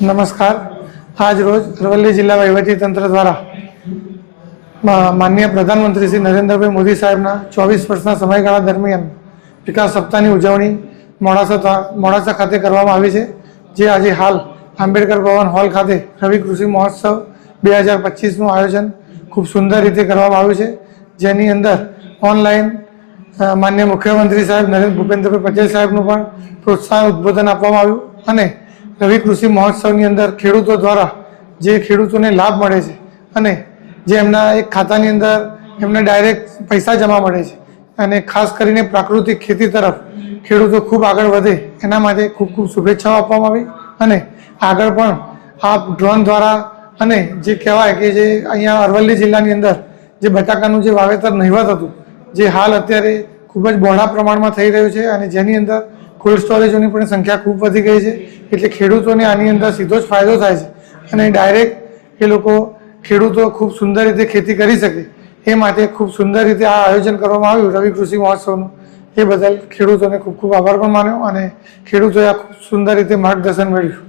નમસ્કાર। આજ રોજ અરવલ્લી જિલ્લા વહીવટીતંત્ર દ્વારા માનનીય પ્રધાનમંત્રી શ્રી નરેન્દ્રભાઈ મોદી સાહેબના 24 વર્ષના સમયગાળા દરમિયાન વિકાસ સપ્તાહની ઉજવણી મોડાસા ખાતે કરવામાં આવી છે, જે આજે હાલ આંબેડકર ભવન હોલ ખાતે રવિ કૃષિ મહોત્સવ 2025નું આયોજન ખૂબ સુંદર રીતે કરવામાં આવ્યું છે, જેની અંદર ઓનલાઈન માનનીય મુખ્યમંત્રી સાહેબ નરેન્દ્ર ભૂપેન્દ્રભાઈ પટેલ સાહેબનું પણ પ્રોત્સાહન ઉદ્બોધન આપવામાં આવ્યું અને રવિ કૃષિ મહોત્સવની અંદર ખેડૂતો દ્વારા જે ખેડૂતોને લાભ મળે છે અને જે એમના એક ખાતાની અંદર એમને ડાયરેક્ટ પૈસા જમા મળે છે અને ખાસ કરીને પ્રાકૃતિક ખેતી તરફ ખેડૂતો ખૂબ આગળ વધે એના માટે ખૂબ ખૂબ શુભેચ્છાઓ આપવામાં આવી અને આગળ પણ આ ડ્રોન દ્વારા અને જે કહેવાય કે જે અહીંયા અરવલ્લી જિલ્લાની અંદર જે બટાકાનું જે વાવેતર નહિવત હતું, જે હાલ અત્યારે ખૂબ જ બહોળા પ્રમાણમાં થઈ રહ્યું છે અને જેની અંદર કોલ્ડ સ્ટોરેજોની પણ સંખ્યા ખૂબ વધી ગઈ છે, એટલે ખેડૂતોને આની અંદર સીધો જ ફાયદો થાય છે અને ડાયરેક્ટ એ લોકો ખેડૂતો ખૂબ સુંદર રીતે ખેતી કરી શકે એ માટે ખૂબ સુંદર રીતે આ આયોજન કરવામાં આવ્યું રવિ કૃષિ મહોત્સવનું। એ બદલ ખેડૂતોને ખૂબ ખૂબ આભાર પણ માન્યો અને ખેડૂતોએ આ ખૂબ સુંદર રીતે માર્ગદર્શન મળ્યું।